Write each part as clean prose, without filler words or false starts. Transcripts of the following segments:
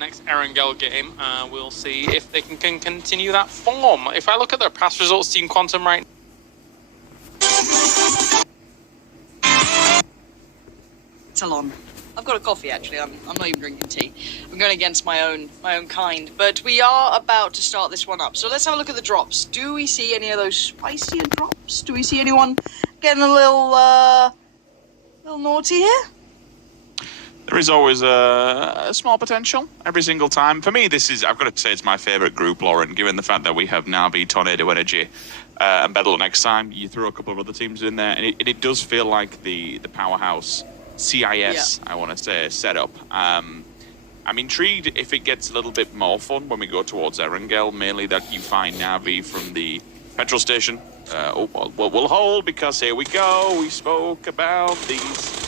next Erangel game. We'll see if they can continue that form. If I look at their past results, Team Quantum right Talon. I've got a coffee actually. I'm not even drinking tea. I'm going against my own kind. But we are about to start this one up. So let's have a look at the drops. Do we see any of those spicier drops? Do we see anyone getting a little naughty here? There is always a small potential every single time. For me, I've got to say, it's my favourite group, Lauren, given the fact that we have now beat Tornado Energy and Bedell next time. You throw a couple of other teams in there, and it does feel like the powerhouse CIS, I want to say, setup. I'm intrigued if it gets a little bit more fun when we go towards Erangel, mainly that you find Navi from the petrol station. We'll hold, because here we go. We spoke about these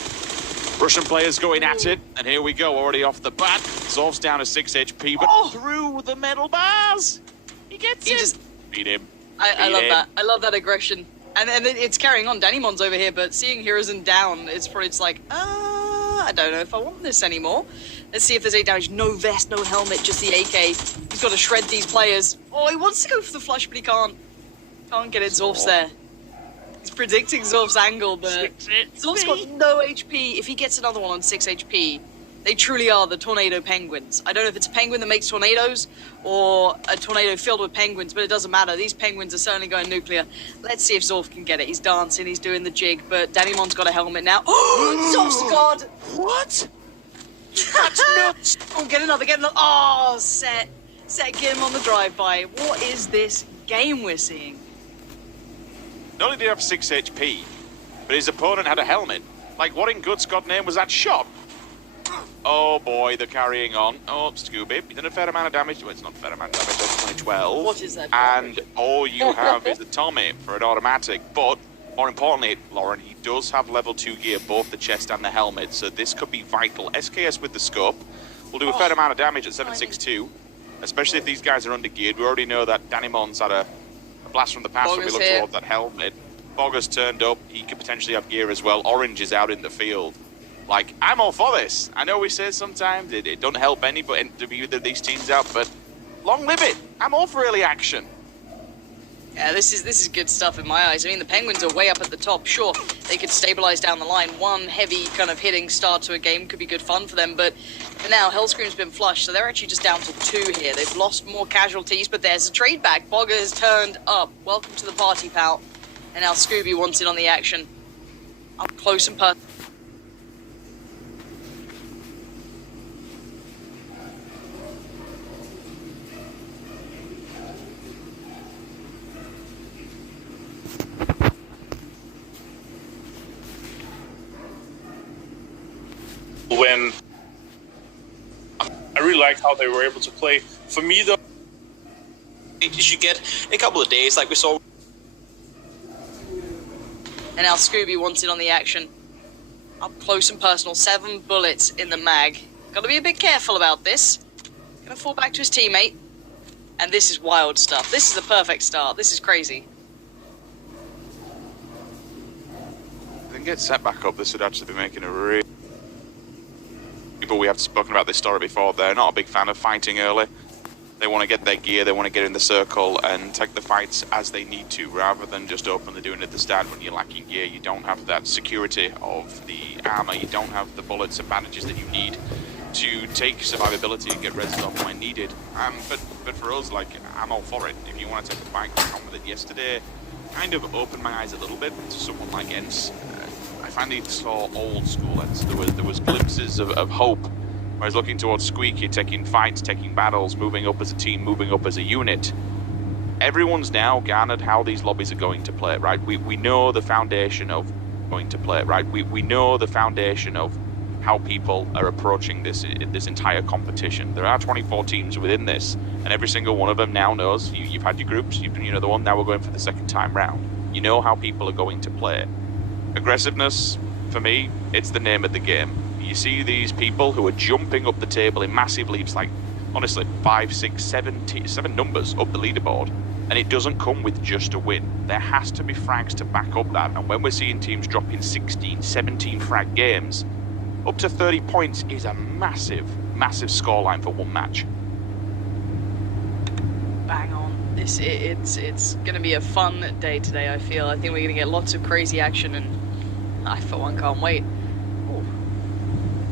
Russian players going at it, and here we go, already off the bat. Zorf's down to 6 HP, but through the metal bars, he gets it. Beat him. I love that. I love that aggression. And it's carrying on. Dannymon's over here, but seeing Hiruzen down, it's like, I don't know if I want this anymore. Let's see if there's 8 damage. No vest, no helmet, just the AK. He's got to shred these players. Oh, he wants to go for the flush, but he can't. Can't get it. Zorf's there. He's predicting Zorf's angle, but Zorf's got no HP. If he gets another one on 6 HP, they truly are the tornado penguins. I don't know if it's a penguin that makes tornadoes or a tornado filled with penguins, but it doesn't matter. These penguins are certainly going nuclear. Let's see if Zorf can get it. He's dancing, he's doing the jig, but Dannymon's got a helmet now. Oh, Zorf's God! What? That's nuts! Oh, get another. Oh, set, get him on the drive-by. What is this game we're seeing? Not only did he have 6 HP, but his opponent had a helmet. Like, what in God's God name was that shot? Oh boy, they're carrying on. Oh, Scooby, he did a fair amount of damage. Well, it's not a fair amount of damage, that's only 12. What is that? And all you have is the Tommy for an automatic. But, more importantly, Lauren, he does have level 2 gear, both the chest and the helmet, so this could be vital. SKS with the scope will do a fair amount of damage at 762, especially if these guys are under-geared. We already know that Dannymon's had a blast from the past when we look towards that helmet. Bogger's turned up, he could potentially have gear as well. Orange is out in the field. Like, I'm all for this. I know we say sometimes it don't help anybody to be either of these teams out, but long live it. I'm all for early action. Yeah, this is good stuff in my eyes. I mean, the Penguins are way up at the top. Sure, they could stabilize down the line. One heavy kind of hitting start to a game could be good fun for them, but for now, Hellscream's been flushed, so they're actually just down to 2 here. They've lost more casualties, but there's a trade back. Bogger has turned up. Welcome to the party, pal. And now Scooby wants in on the action. Up close and personal. When I really like how they were able to play. For me, though, you should get a couple of days, like we saw. And now Scooby wants in on the action. Up close and personal, 7 bullets in the mag. Gotta be a bit careful about this. Gonna fall back to his teammate. And this is wild stuff. This is the perfect start. This is crazy. If they can get set back up, this would actually be making a real... People we have spoken about this story before, they're not a big fan of fighting early. They want to get their gear, they want to get in the circle and take the fights as they need to, rather than just openly doing it at the start when you're lacking gear. You don't have that security of the armor, you don't have the bullets and bandages that you need to take survivability and get res off when needed. But for us, like, I'm all for it. If you want to take a fight, get on with it. Yesterday kind of opened my eyes a little bit to someone like Ents. I finally saw old school Ents. There was glimpses of hope. I was looking towards Squeaky, taking fights, taking battles, moving up as a team, moving up as a unit. Everyone's now garnered how these lobbies are going to play, right? We know the foundation of going to play, right? We know the foundation of how people are approaching this entire competition. There are 24 teams within this, and every single one of them now knows you've had your groups, you've done the one, now we're going for the second time round. You know how people are going to play. Aggressiveness, for me, it's the name of the game. You see these people who are jumping up the table in massive leaps, like, honestly, 5, 6, 7 numbers up the leaderboard, and it doesn't come with just a win. There has to be frags to back up that, and when we're seeing teams dropping 16, 17 frag games, up to 30 points is a massive, massive scoreline for one match. Bang on. It's going to be a fun day today, I feel. I think we're going to get lots of crazy action, and I, for one, can't wait. Ooh.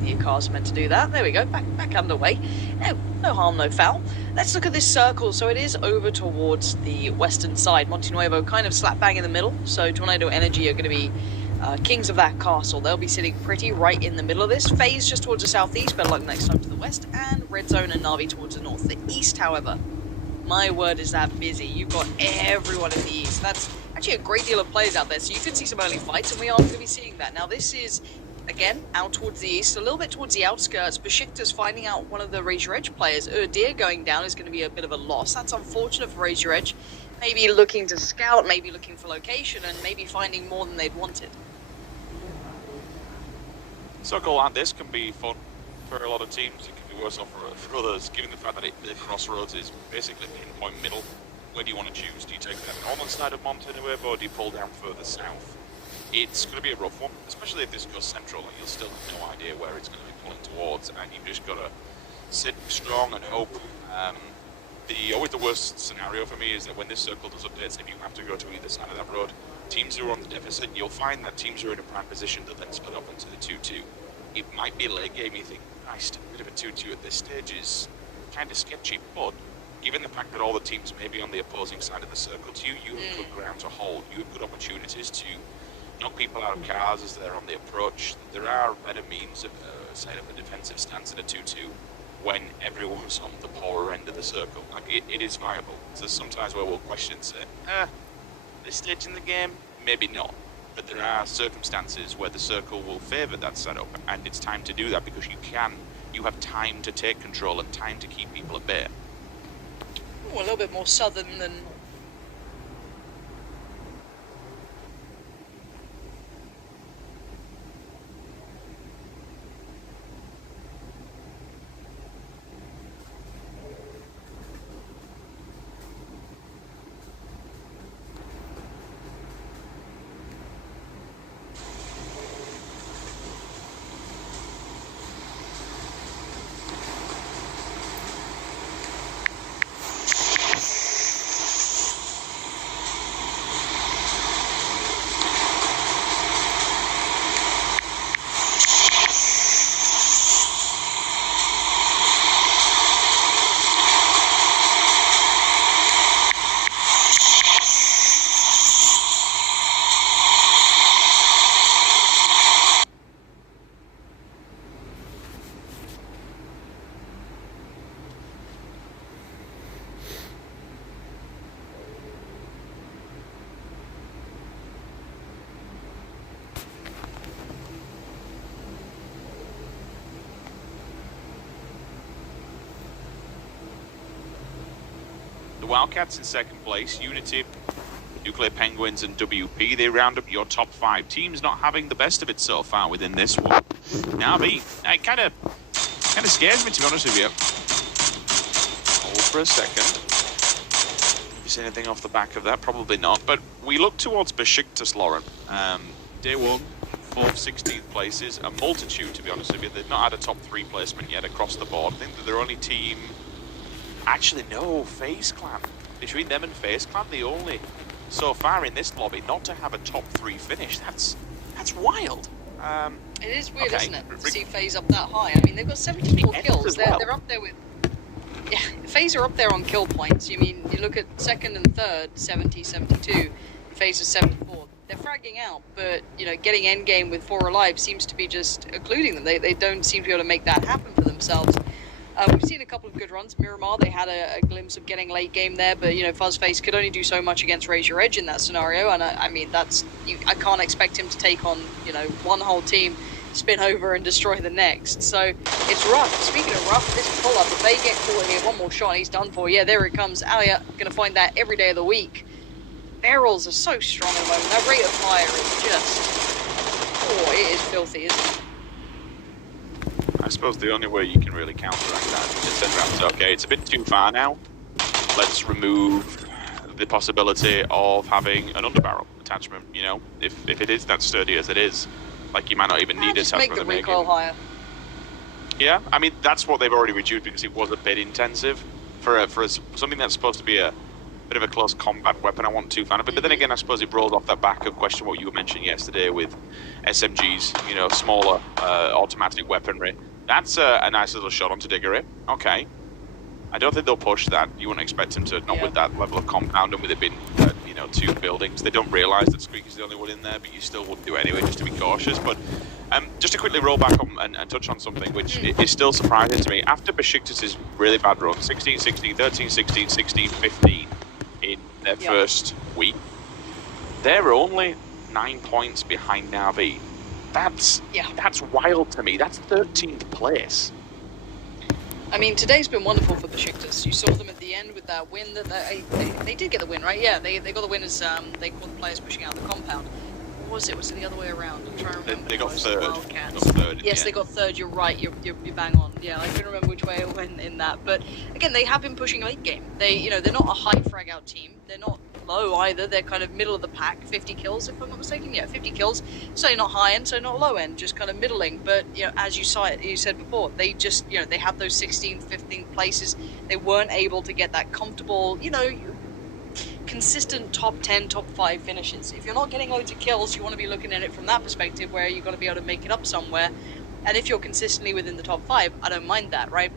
Your car's meant to do that. There we go. Back underway. No harm, no foul. Let's look at this circle. So it is over towards the western side. Monte Nuevo kind of slap bang in the middle. So Tornado Energy are going to be kings of that castle. They'll be sitting pretty right in the middle of this. FaZe just towards the southeast. Better luck next time to the west. And Red Zone and Na'Vi towards the north. The east, however, my word, is that busy. You've got everyone in the east. That's actually a great deal of players out there. So you could see some early fights, and we are going to be seeing that. Now this is, again, out towards the east, a little bit towards the outskirts. Besiktas finding out one of the Raise Your Edge players. Deer going down is going to be a bit of a loss. That's unfortunate for Raise Your Edge. Maybe looking to scout, maybe looking for location, and maybe finding more than they'd wanted. Circle like this can be fun for a lot of teams. It can be worse off for others, given the fact that the crossroads is basically pinpoint middle. Where do you want to choose? Do you take the northern side of Monte Nuevo, or do you pull down further south? It's going to be a rough one, especially if this goes central, and you'll still have no idea where it's going to be pulling towards, and you've just got to sit strong and hope. Always the worst scenario for me is that when this circle does updates, if you have to go to either side of that road, teams who are on the deficit, you'll find that teams who are in a prime position to then split up into the 2-2. It might be a late game, you think, Christ, a bit of a 2-2 at this stage is kind of sketchy, but given the fact that all the teams may be on the opposing side of the circle to you, you have good ground to hold. You have good opportunities to knock people out of cars as they're on the approach. There are better means of setting up a defensive stance in a 2-2 when everyone's on the poorer end of the circle. Like, it is viable. So sometimes where we'll question and say, this stage in the game, maybe not. But there are circumstances where the circle will favour that setup, and it's time to do that because you have time to take control and time to keep people at bay. Ooh, a little bit more southern than... The Wildcats in second place, Unity, Nuclear Penguins and WP, they round up your top 5 teams, not having the best of it so far within this one. Na'Vi, it kind of scares me, to be honest with you. Hold for a second. You see anything off the back of that? Probably not, but we look towards Besiktas, Lauren. Day 1, 4th, 16th places, a multitude, to be honest with you. They've not had a top 3 placement yet across the board. I think that their only team... Actually, no, FaZe Clan. Between them and FaZe Clan, the only so far in this lobby not to have a top 3 finish. That's wild. It is weird, okay. isn't it, to see FaZe up that high? I mean, they've got 74 kills. They're up there with... Yeah, FaZe are up there on kill points. You mean, you look at second and third, 70, 72. FaZe is 74. They're fragging out, but, you know, getting endgame with 4 alive seems to be just occluding them. They don't seem to be able to make that happen for themselves. We've seen a couple of good runs. Miramar, they had a glimpse of getting late game there, but, you know, Fuzzface could only do so much against Raise Your Edge in that scenario, and I mean, I can't expect him to take on, you know, one whole team, spin over and destroy the next. So it's rough. Speaking of rough, this pull-up, if they get caught here, one more shot, he's done for. Yeah, there it comes. Alia going to find that every day of the week. Barrels are so strong at the moment. That rate of fire is just... Oh, it is filthy, isn't it? I suppose the only way you can really counteract that is to turn around and say, okay, it's a bit too far now. Let's remove the possibility of having an underbarrel attachment, you know? If it is that sturdy as it is, like you might not even need it. Just make the recoil higher. Yeah, I mean, that's what they've already reduced because it was a bit intensive for something that's supposed to be a bit of a close combat weapon. I want to fan of it, but then again, I suppose it rolls off that back of question what you were mentioning yesterday with SMGs, you know, smaller automatic weaponry. That's a nice little shot onto Diggory. Okay. I don't think they'll push that. You wouldn't expect them to, not with that level of compound and with it being, you know, 2 buildings. They don't realise that Squeak is the only one in there, but you still wouldn't do it anyway, just to be cautious. But just to quickly roll back on and touch on something which is still surprising to me. After Besiktas' really bad run, 16-16, 13-16, 16-15 in their first week, they're only 9 points behind Navi. That's wild to me. That's 13th place. I mean, today's been wonderful for Besiktas. You saw them at the end with that win. That they did get the win, right? Yeah, they got the win as they caught the players pushing out the compound. What was it? Was it the other way around? I'm trying to remember. They got third. Yes, they got third. You're right. You're bang on. Yeah, I couldn't remember which way it went in that. But again, they have been pushing late game. They're not a high frag out team. They're not low either. They're kind of middle of the pack. 50 kills, if I'm not mistaken. Yeah, 50 kills. So not high end, so not low end, just kind of middling. But as you said before, they just they have those 16th, 15th places. They weren't able to get that comfortable, consistent top 10, top 5 finishes. If you're not getting loads of kills, you want to be looking at it from that perspective, where you've got to be able to make it up somewhere. And if you're consistently within the top 5, I don't mind that, right?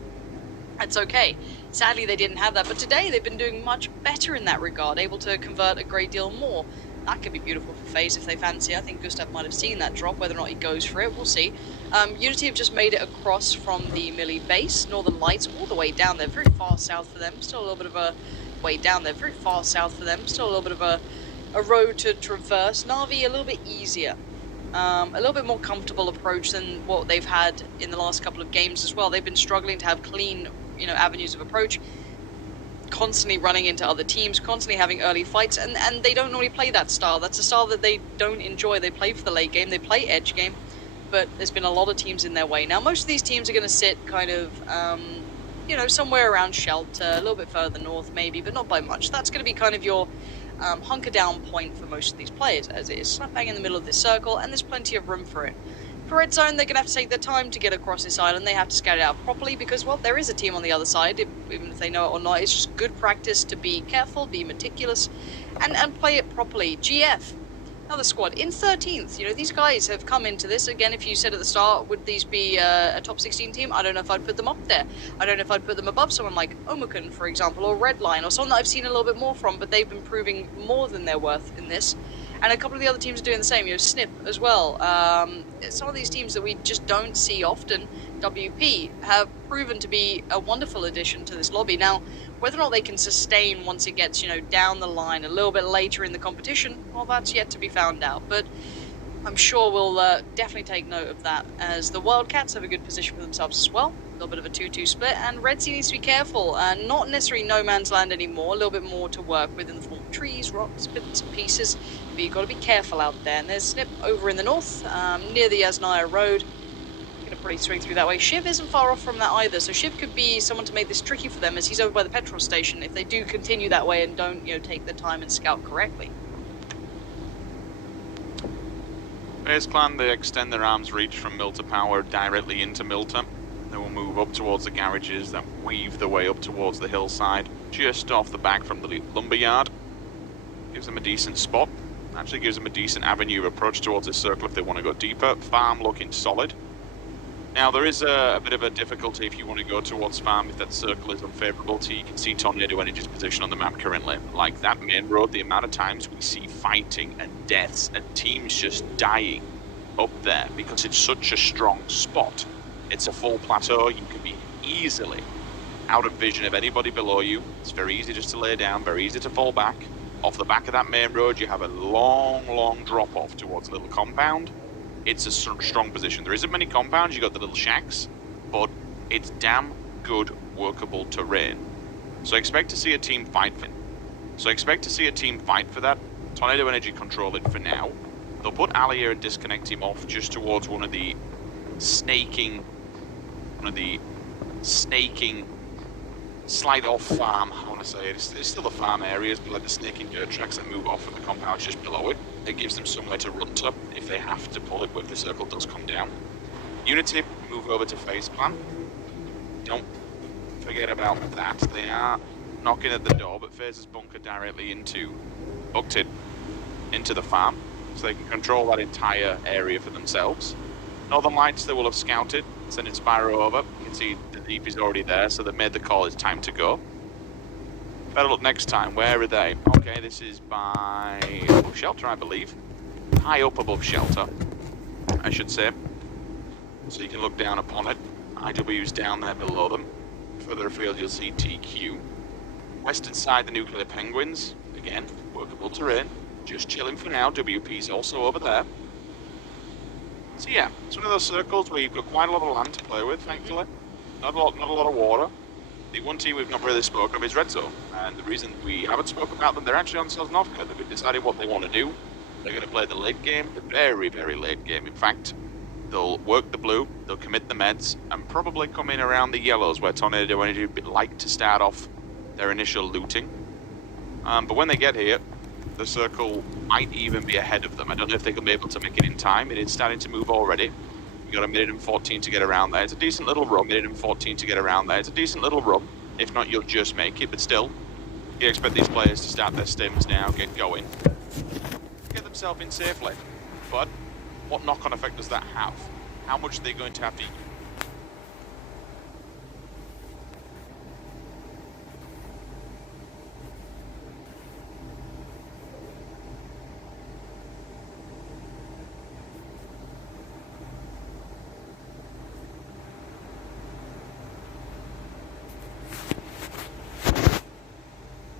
That's okay. Sadly, they didn't have that, but today they've been doing much better in that regard, able to convert a great deal more. That could be beautiful for FaZe if they fancy. I think Gustav might have seen that drop. Whether or not he goes for it, we'll see. Unity have just made it across from the Millie base, Northern Lights, all the way down there. Very far south for them. Still a little bit of a way down there. Very far south for them. Still a little bit of a road to traverse. Na'Vi a little bit easier. A little bit more comfortable approach than what they've had in the last couple of games as well. They've been struggling to have clean, avenues of approach, constantly running into other teams, constantly having early fights, and they don't normally play that style. That's a style that they don't enjoy. They play for the late game, they play edge game, but there's been a lot of teams in their way. Now, most of these teams are going to sit kind of, somewhere around Shelter, a little bit further north maybe, but not by much. That's going to be kind of your hunker down point for most of these players, as it is slap bang in the middle of this circle, and there's plenty of room for it. For Red Zone, they're going to have to take their time to get across this island. They have to scout it out properly because, well, there is a team on the other side, even if they know it or not. It's just good practice to be careful, be meticulous, and play it properly. GF, another squad, in 13th. These guys have come into this. Again, if you said at the start, would these be a top 16 team? I don't know if I'd put them up there. I don't know if I'd put them above someone like Omicron, for example, or Redline, or someone that I've seen a little bit more from, but they've been proving more than their worth in this. And a couple of the other teams are doing the same. Snip as well. Some of these teams that we just don't see often, WP, have proven to be a wonderful addition to this lobby. Now, whether or not they can sustain once it gets, down the line a little bit later in the competition, well, that's yet to be found out. But I'm sure we'll definitely take note of that, as the Wildcats have a good position for themselves as well. A little bit of a 2-2 split, and Red Sea needs to be careful. Not necessarily no man's land anymore, a little bit more to work with in the form of trees, rocks, bits and pieces. But you've got to be careful out there. And there's Snip over in the north, near the Yasnaya Road. Gonna probably swing through that way. Shiv isn't far off from that either, so Shiv could be someone to make this tricky for them, as he's over by the petrol station if they do continue that way and don't, take their time and scout correctly. FaZe Clan, they extend their arm's reach from Milta Power directly into Milta. They will move up towards the garages that weave their way up towards the hillside, just off the back from the lumberyard. Gives them a decent spot. Actually gives them a decent avenue of approach towards this circle if they want to go deeper. Farm looking solid. Now, there is a bit of a difficulty if you want to go towards Farm if that circle is unfavourable to you. You can see Tornado Energy's position on the map currently. Like that main road, the amount of times we see fighting and deaths and teams just dying up there because it's such a strong spot. It's a full plateau. You can be easily out of vision of anybody below you. It's very easy just to lay down, very easy to fall back. Off the back of that main road, you have a long drop-off towards a little compound. It's a strong position. There isn't many compounds. You got the little shacks, but it's damn good workable terrain. So expect to see a team fight for that. Tornado Energy control it for now. They'll put Ali here and disconnect him off just towards one of the snaking slide off farm, I want to say. It's still the farm areas, but like the snaking dirt tracks that move off of the compound just below it. It gives them somewhere to run to if they have to pull it, if the circle does come down. Unity move over to FaZe Clan. don't forget about that. They are knocking at the door, but FaZe's bunker directly hooked it into the farm, so they can control that entire area for themselves. Northern Lights, they will have scouted, sending Spyro over. You can see the Deep is already there, so they've made the call, it's time to go. Better look next time, where are they? Okay, this is by above Shelter, I believe. High up above Shelter, I should say. So you can look down upon it. IW's down there below them. Further afield, you'll see TQ. Western side, the Nuclear Penguins. Again, workable terrain. Just chilling for now. WP's also over there. So yeah, it's one of those circles where you've got quite a lot of land to play with, thankfully. Not a lot of water. The one team we've not really spoken of is Red Zone, and the reason we haven't spoken about them, they're actually on Sosnovka. They've decided what they want to do. They're going to play the late game, the very, very late game. In fact, they'll work the blue, they'll commit the meds, and probably come in around the yellows, where Tornado Energy would like to start off their initial looting. But when they get here, the circle might even be ahead of them. I don't know if they can be able to make it in time. It is starting to move already. You got a minute and 14 to get around there. It's a decent little run. Minute and 14 to get around there. It's a decent little run. If not, you'll just make it. But still, you expect these players to start their stims now, get going, get themselves in safely. But what knock-on effect does that have? How much are they going to have to